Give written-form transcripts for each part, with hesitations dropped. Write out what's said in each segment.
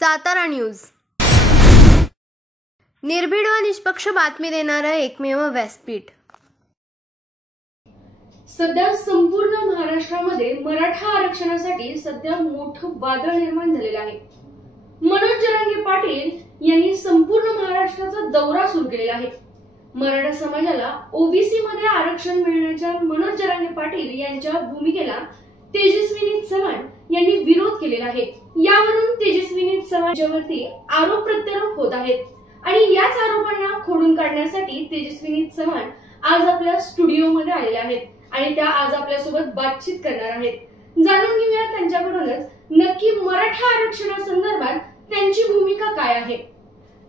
Satara news, निर्भीड व निष्पक्ष बातमी देणारं एकमेव व्यासपीठ। सध्या संपूर्ण महाराष्ट्रामध्ये मराठा आरक्षणासाठी सध्या मोठं वादळ निर्माण झालेलं आहे। मनोज जरांगे पाटील यांनी संपूर्ण महाराष्ट्राचा दौरा सुरू केलेला आहे। मराठा समाजाला ओबीसी मध्ये आरक्षण मिळण्याच्या मनोज जरांगे पाटील यांच्या भूमिकेला तेजस्विनी चव्हाण यांनी विरोध केलेला आहे। यावरून तेजस्विनी चव्हाणवरती आरोप प्रत्यारोप होत आहेत आणि याच आरोपांना खोडून काढण्यासाठी तेजस्विनी चव्हाण आज आपल्या स्टुडिओमध्ये आलेल्या आहेत आणि त्या आज आपल्यासोबत बातचीत करणार आहेत। जाणून घेऊया त्यांच्याकडूनच नक्की मराठा आरक्षणासंदर्भात त्यांची भूमिका काय आहे।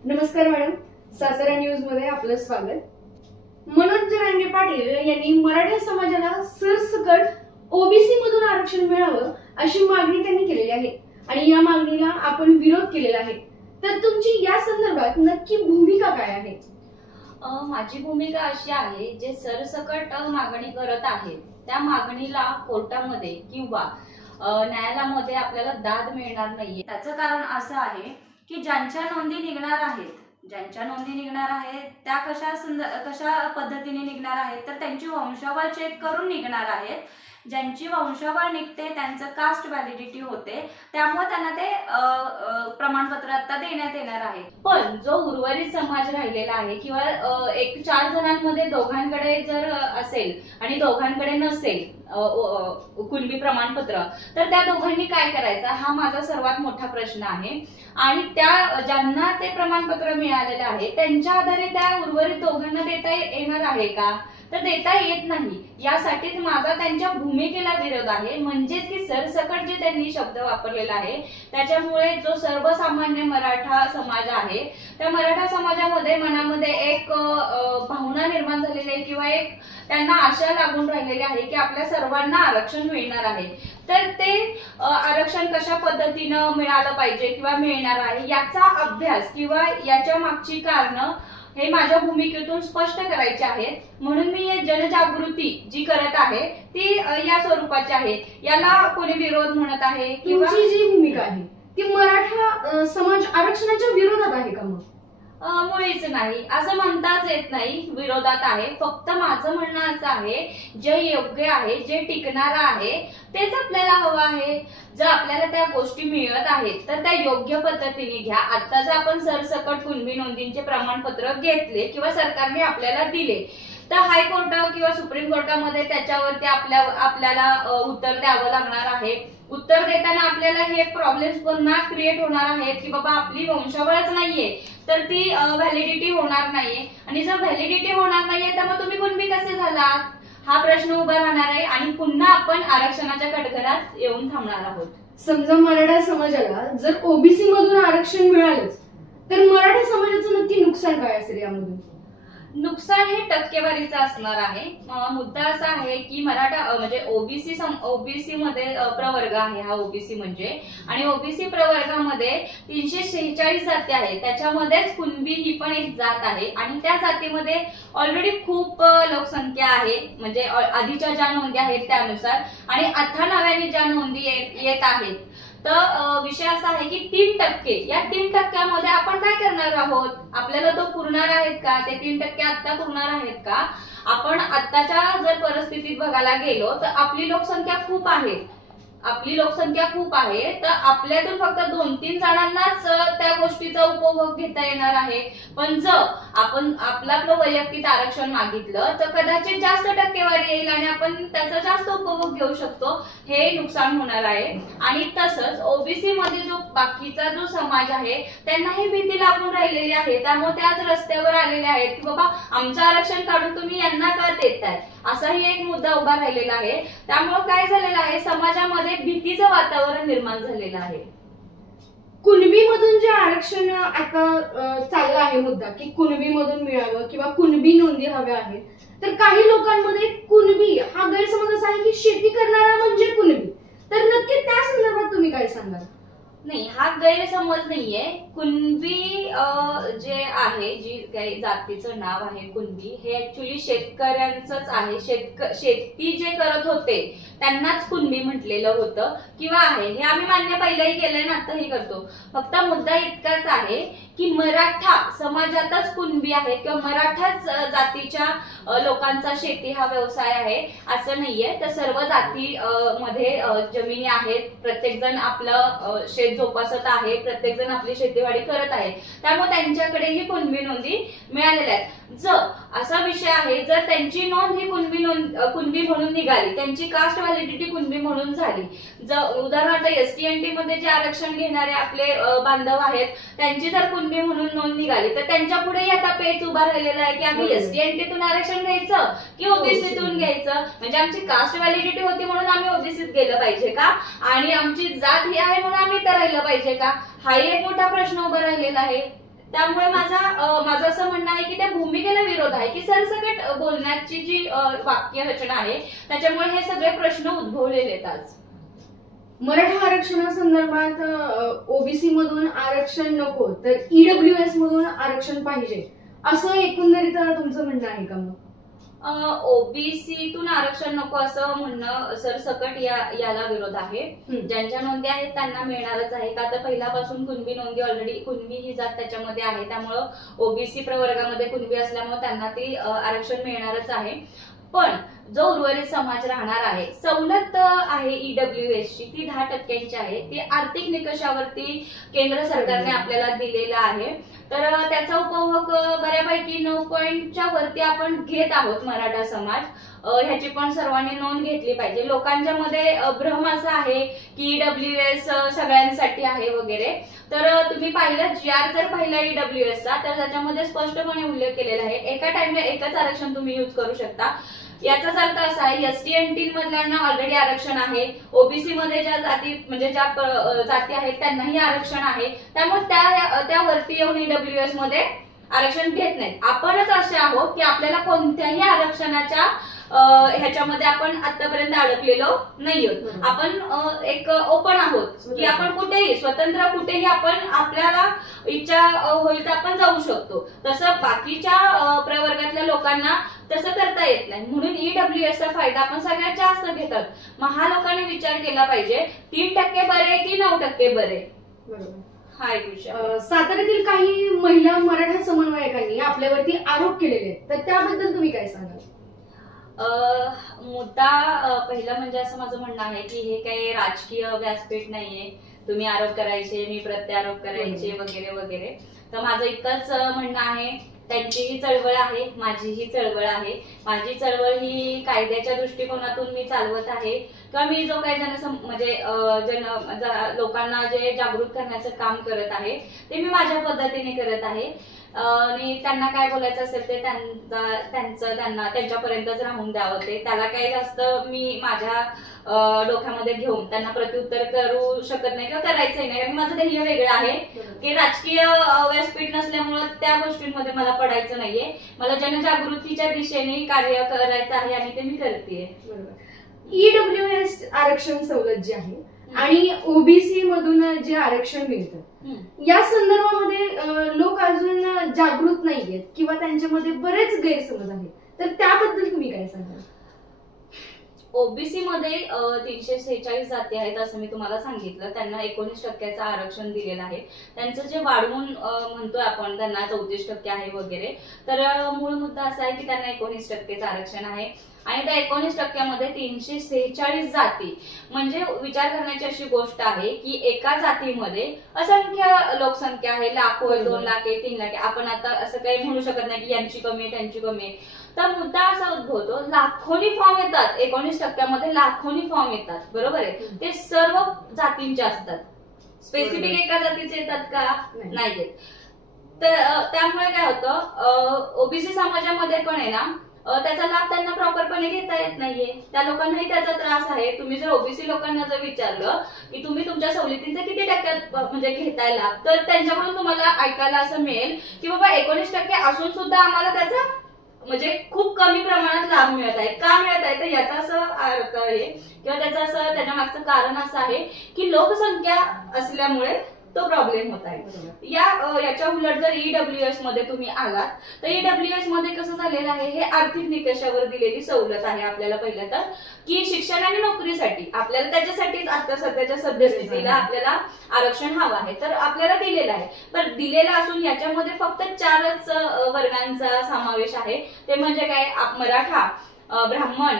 नमस्कार मॅडम, सातारा न्यूज मध्ये आपलं स्वागत। मनोज जरांगे पाटील यांनी मराठा समाजाला सरसकट ओबीसी मधून आरक्षण मिळावं अशी मागणी त्यांनी केलेली आहे आणि या मागणीला आपण विरोध केलेला आहे। तर तुमची या संदर्भात नक्की भूमिका काय आहे? माझी भूमिका अशी आहे, जे सरसकट मागणी करत आहेत त्या मागणीला कोर्टामध्ये किंवा न्यायालयामध्ये आपल्याला दाद मिळणार नाहीये। त्याचं कारण असं आहे की ज्यांच्या नोंदी निघणार आहेत त्या कशा पद्धतीने निघणार आहेत, तर त्यांची वंशावळ चेक करून निघणार आहेत। ज्यांची वंशावळ निघते त्यांचं कास्ट व्हॅलिडिटी होते, त्यामुळे त्यांना ते प्रमाणपत्र आता देण्यात येणार आहे। पण जो उर्वरित समाज राहिलेला आहे किंवा एक 4 जणांमध्ये दोघांकडे जर असेल आणि दोघांकडे नसेल कुणबी प्रमाणपत्र, तर त्या दोघांनी काय करायचं हा माझा सर्वात मोठा प्रश्न आहे। आणि त्या ज्यांना ते प्रमाणपत्र मिळालेले आहे त्यांच्या आधारे त्या उर्वरित दोघांना देता येणार आहे का? तर देता येत नाही। यासाठीच माझा त्यांच्या भूमिकेला विरोध आहे। म्हणजेच की सरसकट जे त्यांनी शब्द वापरलेला आहे त्याच्यामुळे जो सर्वसामान्य मराठा समाज आहे त्या मराठा समाजामध्ये मनामध्ये एक भावना निर्माण झालेली आहे किंवा एक त्यांना आशा लागून राहिलेली आहे की आपल्या सर्वांना आरक्षण मिळणार आहे। तर ते आरक्षण कशा पद्धतीनं मिळालं पाहिजे किंवा मिळणार आहे याचा अभ्यास किंवा याच्या मागची कारणं हे माझ्या भूमिकेतून स्पष्ट करायचे आहेत। म्हणून मी हे जनजागृती जी करत आहे ती या स्वरूपाची आहे। याला कोणी विरोध म्हणत आहे किंवा जी भूमिका आहे ती मराठा समाज आरक्षणाच्या विरोधात आहे का? मग मुळीच नाही, असं म्हणताच येत नाही विरोधात आहे। फक्त माझं म्हणणं असं आहे, जे योग्य आहे जे टिकणार आहे तेच आपल्याला हवं आहे। जर आपल्याला त्या गोष्टी मिळत आहेत तर त्या योग्य पद्धतीने घ्या। आता जर आपण सरसकट कुणबी नोंदींचे प्रमाणपत्र घेतले किंवा सरकारने आपल्याला दिले तर हायकोर्ट किंवा सुप्रीम कोर्टामध्ये त्याच्यावरती आपल्याला उत्तर द्यावं लागणार आहे। उत्तर देताना आपल्याला हे प्रॉब्लेम्स पुन्हा क्रिएट होणार आहेत की बाबा आपली वंशावळच नाहीये तर ती व्हॅलिडिटी होणार नाहीये, आणि जर व्हॅलिडिटी होणार नाहीये तर मग तुम्ही कुणबी कसे झालात हा प्रश्न उभा राहणार आहे आणि पुन्हा आपण आरक्षणाच्या कटघरात येऊन थांबणार आहोत। समजा मराठा समाजाला जर ओबीसी मधून आरक्षण मिळालंच तर मराठा समाजाचं नक्की नुकसान काय असेल? यामधून नुकसान हे टक्केवारीचं असणार आहे। मुद्दा असा आहे की मराठा म्हणजे ओबीसी मध्ये प्रवर्ग आहे हा ओबीसी म्हणजे, आणि ओबीसी प्रवर्गामध्ये 346 जाती आहेत, त्याच्यामध्येच कुणबी ही पण एक जात आहे आणि त्या जातीमध्ये ऑलरेडी खूप लोकसंख्या आहे। म्हणजे आधीच्या ज्या नोंदी आहेत त्यानुसार आणि आता नव्याने ज्या नोंदी येत आहेत, तर विषय असा आहे की 3% या 3%मध्ये आपण काय करणार आहोत? आपल्याला तो पुरणार आहेत का? ते 3% आता पुरणार आहेत का? आपण आताच्या जर परिस्थितीत बघायला गेलो तर आपली लोकसंख्या खूप आहे, तर आपल्यातून फक्त 2-3 जणांनाच त्या गोष्टीचा उपभोग घेता येणार आहे। पण जर आपण आपलं वैयक्तिक आरक्षण मागितलं तर कदाचित जास्त टक्केवारी येईल आणि आपण त्याचा जास्त उपभोग घेऊ शकतो, हे नुकसान होणार आहे। आणि तसंच ओबीसी मध्ये जो बाकीचा जो समाज आहे त्यांना ही भीती लागून राहिलेली आहे, त्यामुळे ते आज रस्त्यावर आलेले आहेत की बाबा आमचं आरक्षण काढून तुम्ही यांना का देताय, असाही एक मुद्दा उभा राहिलेला आहे। त्यामुळे काय झालेलं आहे, समाजामध्ये भीतीचं वातावरण निर्माण झालेलं आहे। कुणबी मधून जे आरक्षण आता चालला आहे मुद्दा की कुणबी मधून मिळावं किंवा कुणबी नोंदी हव्या आहेत, तर काही लोकांमध्ये कुणबी हा गैरसमज असा आहे की शेती करणारा म्हणजे कुणबी, तर नक्की त्या संदर्भात तुम्ही काय सांगाल? नाही, हा गैरसमज नाहीये। कुणबी जे आहे, जी काही जातीचं नाव आहे कुणबी, हे ऍक्च्युली शेतकऱ्यांचंच आहे। शेती जे करत होते त्यांनाच कुणबी म्हटलेलं होतं किंवा आहे, हे आम्ही मान्य पहिलंही केलंय ना आताही करतो. फक्त मुद्दा इतकाच आहे की मराठा समाजातच कुणबी आहेत किंवा मराठाच जातीच्या लोकांचा शेती हा व्यवसाय आहे असं नाहीये. तर सर्व जाती मध्ये जमिनी आहेत, प्रत्येक जण आपलं शेत जोपासत आहे, प्रत्येक जण आपली शेतीवाडी करत आहे, त्यामुळे त्यांच्याकडेही कुणबी नोंदी मिळालेल्या आहेत. जर असा विषय आहे, जर त्यांची नोंद ही कुणबी म्हणून निघाली, त्यांची कास्ट व्हॅलिडिटी कुणबी म्हणून झाली, जर उदाहरणार्थ एसटी मध्ये जे आरक्षण घेणारे आपले बांधव आहेत त्यांची जर कुणबी म्हणून नोंद निघाली, तर त्यांच्या पुढेही आता पेच उभा राहिलेला आहे की आम्ही एसटी आरक्षण घ्यायचं की ओबीसीतून घ्यायचं. म्हणजे आमची कास्ट व्हॅलिडिटी होती म्हणून आम्ही ओबीसीत गेलं पाहिजे का, आणि आमची जात ही आहे म्हणून आम्ही तर राहिलं पाहिजे का, हाही एक मोठा प्रश्न उभा राहिलेला आहे. त्यामुळे माझं असं म्हणणं आहे की त्या भूमिकेला विरोध आहे की सरसकट बोलण्याची जी वाक्य रचना आहे त्याच्यामुळे हे सगळे प्रश्न उद्भवलेले आहेत. आज मराठा आरक्षणासंदर्भात ओबीसी मधून आरक्षण नको तर ईडब्ल्यूएस मधून आरक्षण पाहिजे असं एकंदरीत तुमचं म्हणणं आहे का? मग ओबीसीतून आरक्षण नको असं म्हणणं सरसकट याला विरोध आहे. ज्यांच्या नोंदी आहेत त्यांना मिळणारच आहे का, तर पहिल्यापासून कुणबी नोंदी ऑलरेडी कुणबी ही जात त्याच्यामध्ये आहे, त्यामुळं ओबीसी प्रवर्गामध्ये कुणबी असल्यामुळे त्यांना ती आरक्षण मिळणारच आहे. पण जो उर्वरित समाज राहणार आहे, सवलत आहे ईडब्ल्यूएस ची, ती 10% आहे, ती आर्थिक निकषावरती केंद्र सरकारने आपल्याला दिलेला आहे. तर त्याचा उपभोग बऱ्यापैकी 9 वरती आपण घेत आहोत मराठा समाज. ह्याची पण सर्वांनी नोंद घेतली पाहिजे. लोकांच्या मध्ये भ्रम असा आहे की ईडब्ल्यूएस सगळ्यांसाठी आहे वगैरे. तर तुम्ही पाहिलं GR जर पाहिला ईडब्ल्यूएसचा तर त्याच्यामध्ये स्पष्टपणे उल्लेख केलेला आहे एका टाइमला एकच आरक्षण तुम्ही यूज करू शकता. याचाच अर्थ असा आहे ST&T मधल्यांना ऑलरेडी आरक्षण आहे, ओबीसी मध्ये ज्या जाती म्हणजे ज्या जाती आहेत त्यांनाही आरक्षण आहे, त्यामुळे त्यावरती येऊन ईडब्ल्यूएस मध्ये आरक्षण घेत नाहीत. आपणच असे आहोत की आपल्याला कोणत्याही आरक्षणाच्या ह्याच्यामध्ये आपण आतापर्यंत अडकलेलो नाही आहोत. आपण एक ओपन आहोत की आपण कुठेही स्वतंत्र कुठेही आपण आपल्याला इच्छा होईल तर आपण जाऊ शकतो. तसं बाकीच्या प्रवर्गातल्या लोकांना तसं करता येत नाही, म्हणून ईडब्ल्यूएसचा फायदा आपण सगळ्यात जास्त घेतात. मग हा लोकांनी विचार केला पाहिजे 3% बरे की 9% बरे. बरोबर, हा एक विषय. साताऱ्यातील काही महिला मराठा समन्वयकांनी आपल्यावरती आरोप केलेले आहेत, तर त्याबद्दल तुम्ही काय सांगाल? मुद्दा पहिलं म्हणजे असं माझं म्हणणं आहे की हे काही राजकीय व्यासपीठ नाहीये, तुम्ही आरोप करायचे मी प्रत्यारोप करायचे वगैरे वगैरे. तर माझं इतकंच म्हणणं आहे, त्यांचीही चळवळ आहे, माझीही चळवळ आहे. माझी चळवळ ही कायद्याच्या दृष्टिकोनातून मी चालवत आहे किंवा मी जो काही लोकांना जे जागृत करण्याचं काम करत आहे ते मी माझ्या पद्धतीने करत आहे. आणि त्यांना काय बोलायचं असेल ते त्यांच्यापर्यंतच राहून द्यावं. ते त्याला काही जास्त मी माझ्या डोक्यामध्ये घेऊन त्यांना प्रत्युत्तर करू शकत नाही किंवा करायचंही नाही, कारण माझं ध्येय वेगळं आहे की राजकीय व्यासपीठ नसल्यामुळे त्या गोष्टींमध्ये मला पडायचं नाहीये. मला जनजागृतीच्या दिशेने कार्य करायचं आहे आणि ते मी करतेय. ईडब्ल्यूएस आरक्षण सवलत जी आहे आणि ओबीसी मधून जे आरक्षण मिळतं या संदर्भामध्ये लोक अजून जागृत नाहीयेत किंवा त्यांच्यामध्ये बरेच गैरसमज आहेत, तर त्याबद्दल तुम्ही काय सांगाल? ओबीसी मध्ये 346 जाती आहेत असं मी तुम्हाला सांगितलं. त्यांना 19% आरक्षण दिलेलं आहे. त्यांचं जे वाढवून म्हणतोय आपण त्यांना 34% आहे वगैरे, तर मूळ मुद्दा असा आहे की त्यांना 19% आरक्षण आहे आणि त्या 19% मध्ये 346 जाती म्हणजे विचार करण्याची अशी गोष्ट आहे की एका जातीमध्ये असंख्य लोकसंख्या आहे, लाखो आहे, 2 लाख आहे, 3 लाख आहे. आपण आता असं काही म्हणू शकत नाही की यांची कमी आहे त्यांची कमी आहे. तर मुद्दा असा उद्भवतो, लाखोनी फॉर्म येतात, 19% मध्ये लाखोनी फॉर्म येतात, बरोबर आहे. ते सर्व जातींचे असतात, स्पेसिफिक एका जातीचे येतात का? नाही येत. तर त्यामुळे काय होतं, ओबीसी समाजामध्ये पण आहे ना त्याचा लाभ त्यांना प्रॉपरपणे घेता येत नाहीये. त्या लोकांनाही त्याचा त्रास आहे. तुम्ही जर ओबीसी लोकांना जर विचारलं की तुम्ही तुमच्या सवलतींचा किती टक्क्यात म्हणजे घेताय लाभ, तर त्यांच्याकडून तुम्हाला ऐकायला असं मिळेल की बाबा 19% असून सुद्धा आम्हाला त्याचा म्हणजे खूप कमी प्रमाणात लाभ मिळत आहे. का मिळत आहे तर याचा असं अर्थ आहे किंवा त्याचं असं त्याच्या मागचं कारण असं आहे की लोकसंख्या असल्यामुळे तो प्रॉब्लेम होत आहे। याच्या उलट जर ईडब्ल्यूएस मध्ये तुम्ही आलात तर ईडब्ल्यूएस मध्ये कसं झालेलं आहे, हे आर्थिक निकषावर दिलेली सवलत आहे आपल्याला पहिलं तर, की शिक्षण आणि नोकरीसाठी आपल्याला त्याच्यासाठीच आता सध्याच्या सद्यस्थितीला आपल्याला आरक्षण हवं आहे, तर आपल्याला दिलेलं आहे। पण दिलेलं असून याच्यामध्ये फक्त 4च वर्गांचा समावेश आहे, ते म्हणजे काय, मराठा, ब्राह्मण,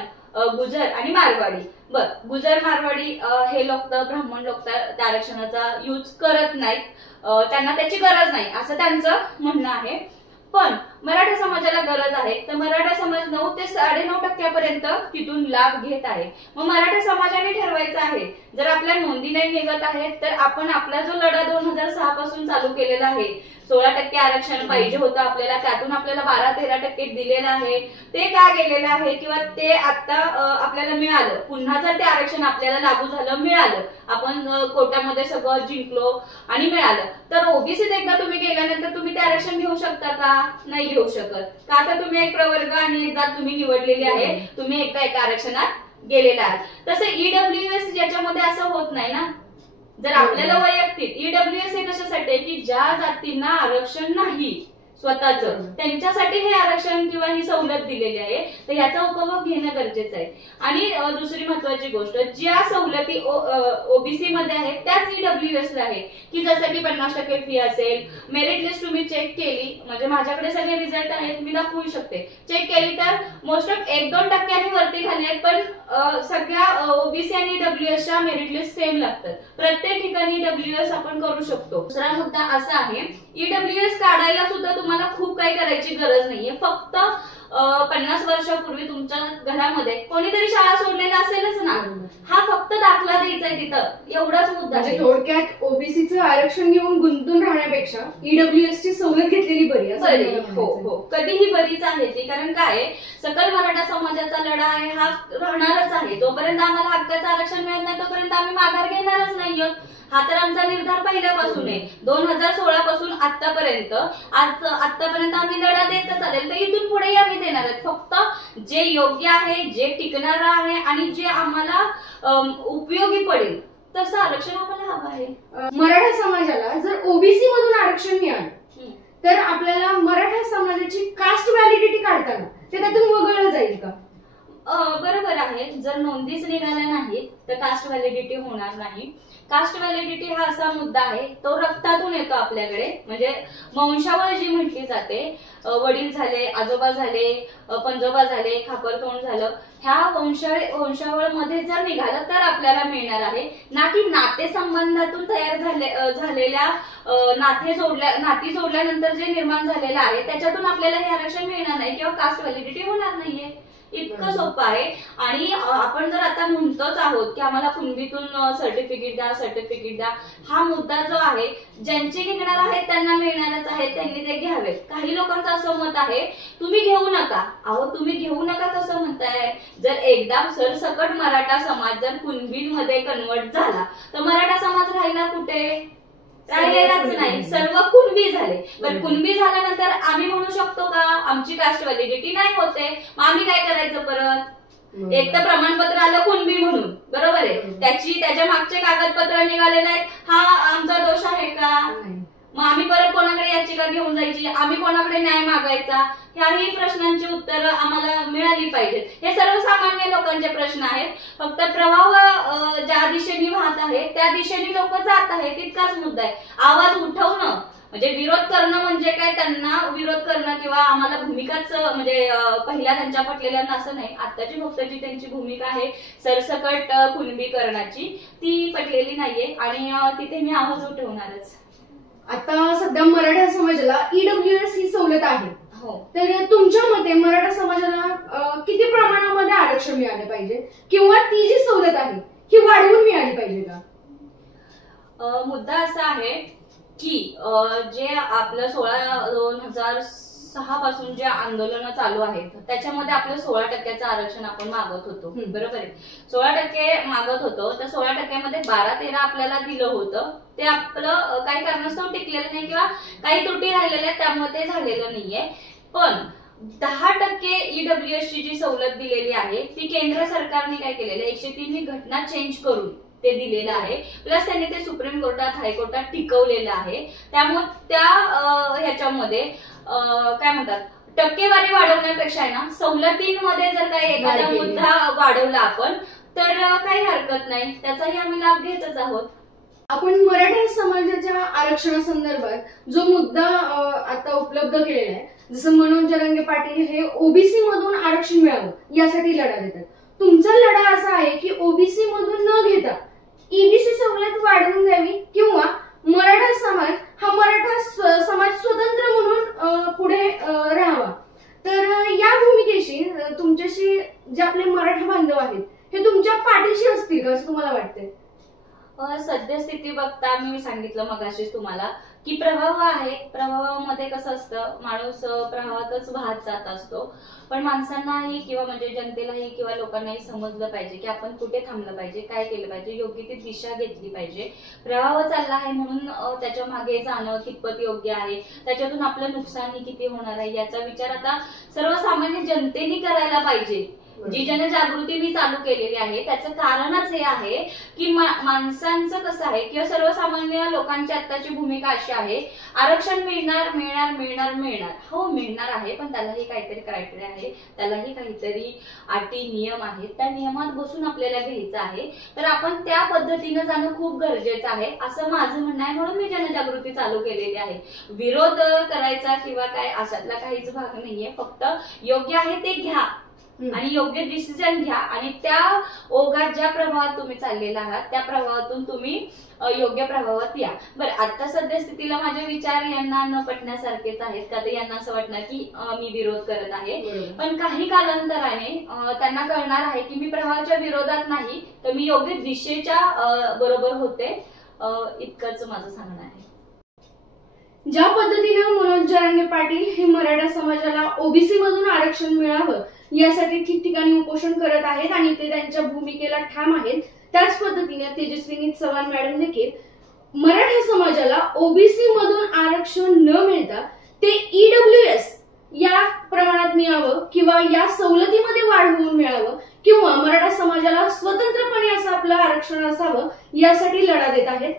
गुजर आणि मारवाडी। गुजर मारवाडी हे लोक तर, ब्राह्मण लोक तर त्या आरक्षणाचा यूज करत नाहीत, त्यांना त्याची गरज नाही असं त्यांचं म्हणणं आहे। पण मराठा समाजाला गरज आहे, तर मराठा समाज 9 ते 9.5% तिथून लाभ घेत आहे। मग मराठा समाजाने ठरवायचं आहे, जर आपल्या नोंदी नाही निघत आहेत तर आपण आपला जो लढा 2006 पासून चालू केलेला आहे, 16% आरक्षण पाहिजे होतं आपल्याला, त्यातून आपल्याला 12-13% दिलेलं आहे, ते का गेलेलं आहे किंवा ते आता आपल्याला मिळालं, पुन्हा जर ते आरक्षण आपल्याला लागू झालं, मिळालं, आपण कोर्टामध्ये सगळं जिंकलो आणि मिळालं, तर ओबीसीत एकदा तुम्ही गेल्यानंतर तुम्ही ते आरक्षण घेऊ शकता का? नाही घेऊ शकत का? आता तुम्ही एक प्रवर्ग आणि एक जात तुम्ही निवडलेली आहे, तुम्ही एकदा एका आरक्षणात गेलेला आहात। तसं ईडब्ल्यूएस याच्यामध्ये असं होत नाही ना। जर आपल्याला वैयक्तिक ईडब्ल्यूएस हे कशासाठी, की ज्या जातींना आरक्षण नाही स्वतःच, त्यांच्यासाठी हे आरक्षण किंवा ही सवलत दिलेली आहे, तर याचा उपभोग घेणं गरजेचं आहे। आणि दुसरी महत्वाची गोष्ट, ज्या सवलती ओबीसी मध्ये आहेत त्याच ईडब्ल्यूएस ला आहे, की जसं की 50% फी असेल, मेरिट लिस्ट तुम्ही चेक केली, म्हणजे माझ्याकडे सगळे रिझल्ट आहेत, मी दाखवू शकते, चेक केली तर मोस्ट ऑफ 1-2% वरती खाली आहेत, पण सगळ्या ओबीसी आणि ईडब्ल्यूएसच्या मेरिट लिस्ट सेम लागतात, प्रत्येक ठिकाणी ईडब्ल्यूएस आपण करू शकतो। दुसरा मुद्दा असा आहे, ईडब्ल्यूएस काढायला सुद्धा तुम्हाला खूप काही करायची गरज नाहीये, फक्त 50 वर्षापूर्वी तुमच्या घरामध्ये कोणीतरी शाळा सोडलेला असेलच ना, हा फक्त दाखला द्यायचा आहे तिथं, एवढाच मुद्दा आहे। थोडक्यात ओबीसीचं आरक्षण घेऊन गुंतून राहण्यापेक्षा ईडब्ल्यूएस ची सवलत घेतलेली बरी। हो, कधीही बरीच आहे ती, कारण काय, सकल मराठा समाजाचा लढा आहे हा राहणारच आहे, जोपर्यंत आम्हाला हक्काचं आरक्षण मिळत नाही तोपर्यंत आम्ही माघार घेणारच नाही, हा तर आमचा निर्धार पहिल्यापासून आहे। 2016 पासून आतापर्यंत आतापर्यंत आम्ही लढा देतच आलेलो, तर इथून पुढेही आम्ही देणार आहेत, फक्त जे योग्य आहे, जे टिकणार आहे आणि जे आम्हाला उपयोगी पडेल तसं आरक्षण आम्हाला हवं आहे। मराठा समाजाला जर ओबीसी मधून आरक्षण मिळालं तर आपल्याला मराठा समाजाची कास्ट व्हॅलिडिटी काढताना ते त्यातून वगळलं जाईल का? बरोबर आहे, जर नोंदीच निघाल्या नाहीत तर कास्ट व्हॅलिडिटी होणार नाही। कास्ट व्हॅलिडिटी हा असा मुद्दा आहे, तो रक्तातून येतो आपल्याकडे, म्हणजे वंशावळ जी म्हटली जाते, वडील झाले, आजोबा झाले, पंजोबा झाले, खापरतोंड झालं, ह्या वंशावळ मध्ये जर निघालं तर आपल्याला मिळणार आहे, ना की नातेसंबंधातून तयार झालेल्या नाती जोडल्यानंतर जे निर्माण झालेलं आहे त्याच्यातून आपल्याला हे आरक्षण मिळणार नाही किंवा कास्ट व्हॅलिडिटी होणार नाहीये, इतकं सोपं आहे। आणि आपण जर आता म्हणतोच आहोत की आम्हाला कुणबीतून सर्टिफिकेट द्या, हा मुद्दा जो आहे, ज्यांचे निघणार आहेत त्यांना मिळणारच आहे, त्यांनी ते घ्यावेत। काही लोकांचं असं मत आहे, तुम्ही घेऊ नका, तुम्ही घेऊ नका कसं म्हणताय, जर एकदा सरसकट मराठा समाज जर कुणबीमध्ये कन्वर्ट झाला तर मराठा समाज राहिला कुठे? राहिलेलाच नाही, सर्व कुणबी झाले। पण कुणबी झाल्यानंतर आम्ही म्हणू शकतो का आमची कास्ट व्हॅलिडिटी नाही होते, मग आम्ही काय करायचं परत? एक तर प्रमाणपत्र आलं कुणबी म्हणून, बरोबर आहे, त्याच्या मागचे कागदपत्र निघाले नाहीत, हा आमचा दोष आहे का? मग आम्ही परत कोणाकडे याचिका घेऊन जायची, आम्ही कोणाकडे न्याय मागायचा? ह्याही प्रश्नांची उत्तरं आम्हाला मिळाली पाहिजेत। हे सर्वसामान्य लोकांचे प्रश्न आहेत, फक्त प्रवाह ज्या दिशेने वाहत आहे त्या दिशेने लोक जात आहेत, इतकाच मुद्दा आहे। आवाज उठवणं म्हणजे विरोध करणं म्हणजे काय, त्यांना विरोध करणं किंवा आम्हाला भूमिकाच म्हणजे पहिल्या त्यांच्या पटलेल्यांना असं नाही, आताची फक्त जी त्यांची भूमिका आहे सरसकट कुणबीकरणाची ती पटलेली नाहीये आणि तिथे मी आवाज उठवणारच। आता सध्या मराठा समाजाला ईडब्ल्यूएस ही सवलत आहे, तर तुमच्या मते मराठा समाजाला किती प्रमाणामध्ये आरक्षण मिळाले पाहिजे किंवा ती जी सवलत आहे ही वाढवून मिळाली पाहिजे का? मुद्दा असा आहे की जे आपलं 2006 पासून जे आंदोलन चालू आहेत त्याच्यामध्ये आपलं 16% आरक्षण आपण मागत होतो, बरोबर आहे, 16% मागत होतो, तर 16% 12-13 आपल्याला दिलं होतं, ते आपलं काही कारणास्तव टिकलेलं नाही किंवा काही त्रुटी राहिलेल्या त्यामुळे ते झालेलं नाहीये। पण 10% ईडब्ल्यूएस ची जी सवलत दिलेली आहे ती केंद्र सरकारने काय केलेलं आहे, 103 घटना चेंज करून ते दिलेलं आहे, प्लस त्यांनी ते सुप्रीम कोर्टात हायकोर्टात टिकवलेलं आहे. त्यामुळे त्या ह्याच्यामध्ये काय म्हणतात, टक्केवारी वाढवण्यापेक्षा आहे ना, सवलतींमध्ये जर काही एखादा मुद्दा वाढवला आपण तर काही हरकत नाही, त्याचाही आम्ही लाभ घेतच आहोत. आपण मराठा समाजाच्या आरक्षणासंदर्भात जो मुद्दा आता उपलब्ध केलेला आहे, जसं मनोज जरांगे पाटील हे ओबीसी मधून आरक्षण मिळावं यासाठी लढा देतात. तुमचा लढा असा आहे की ओबीसी मधून न घेता ईबीसी सवलत वाढवून द्यावी किंवा मराठा समाज हा मराठा समाज स्वतंत्र म्हणून पुढे राहावा. तर या भूमिकेशी तुमच्याशी जे आपले मराठा बांधव आहेत हे तुमच्या पाठीशी असतील का असं तुम्हाला वाटतंय? सद्यस्थिती बघता मी सांगितलं मगाशीच तुम्हाला की प्रवाह आहे, प्रवाहामध्ये कसं असतं, माणूस प्रवाहातच वाहत जात असतो. पण माणसांनाही किंवा म्हणजे जनतेलाही किंवा लोकांनाही समजलं पाहिजे की आपण कुठे थांबलं पाहिजे, काय केलं पाहिजे, योग्य ती दिशा घेतली पाहिजे. प्रवाह चालला आहे म्हणून त्याच्या मागे जाणं कितपत योग्य आहे, त्याच्यातून आपलं नुकसानही किती होणार आहे याचा विचार आता सर्वसामान्य जनतेने करायला पाहिजे. जी जनजागृती मी चालू केलेली आहे त्याचं कारणच हे आहे की माणसांचं कसं आहे किंवा सर्वसामान्य लोकांची आत्ताची भूमिका अशी आहे, आरक्षण मिळणार मिळणार मिळणार मिळणार, हो मिळणार आहे, पण त्यालाही काहीतरी क्रायटेरिया आहे, त्यालाही काहीतरी अटी नियम आहेत, त्या नियमात बसून आपल्याला घ्यायचं आहे. तर आपण त्या पद्धतीनं जाणं खूप गरजेचं आहे असं माझं म्हणणं आहे. म्हणून मी जनजागृती चालू केलेली आहे. विरोध करायचा किंवा काय अशातला काहीच भाग नाहीये, फक्त योग्य आहे ते घ्या आणि योग्य डिसिजन घ्या आणि त्या ओघात ज्या प्रवाहात तुम्ही चाललेला आहात त्या प्रवाहातून तुम्ही योग्य प्रवाहात या. बरं, आता सद्यस्थितीला माझे विचार यांना न पटण्यासारखेच आहेत का, तर यांना असं वाटणार की मी विरोध करत आहे, पण काही कालांतराने त्यांना कळणार आहे की मी प्रवाहाच्या विरोधात नाही तर मी योग्य दिशेच्या बरोबर होते. इतकंच माझं सांगणं आहे. ज्या पद्धतीनं मनोज जरांगे पाटील हे मराठा समाजाला ओबीसी मधून आरक्षण मिळावं यासाठी ठिकठिकाणी उपोषण करत आहेत आणि ते त्यांच्या भूमिकेला ठाम आहेत, त्याच पद्धतीने तेजस्विनी चव्हाण मॅडम देखील मराठा समाजाला ओबीसी मधून आरक्षण न मिळता ते ईडब्ल्यूएस या प्रमाणात मिळावं किंवा या सवलतीमध्ये वाढ होऊन मिळावं किंवा मराठा समाजाला स्वतंत्रपणे असं आपलं आरक्षण असावं यासाठी लढा देत आहेत.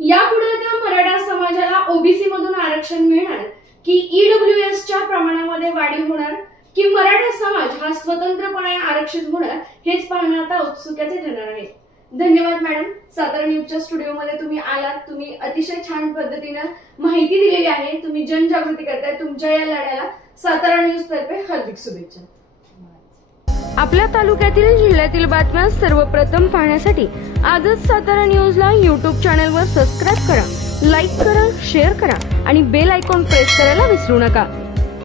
यापुढे त्या मराठा समाजाला ओबीसी मधून आरक्षण मिळणार की ईडब्ल्यूएसच्या प्रमाणामध्ये वाढीव होणार की मराठा समाज हा स्वतंत्रपणे आरक्षित होणार हेच पाहणं आता उत्सुकाचे ठरणार आहे. धन्यवाद मॅडम, सातारा न्यूजच्या स्टुडिओमध्ये तुम्ही आलात. तुम्ही अतिशय छान पद्धतीनं माहिती दिलेली आहे, तुम्ही जनजागृती करताय. तुमच्या या लढ्याला सातारा न्यूज तर्फे हार्दिक शुभेच्छा. आपल्या तालुक्यातील जिल्ह्यातील बातम्या सर्वप्रथम पाहण्यासाठी आजच सातारा न्यूजला यूट्यूब चॅनलवर सबस्क्राईब करा, लाईक करा, शेअर करा आणि बेल आयकॉन प्रेस करायला विसरू नका.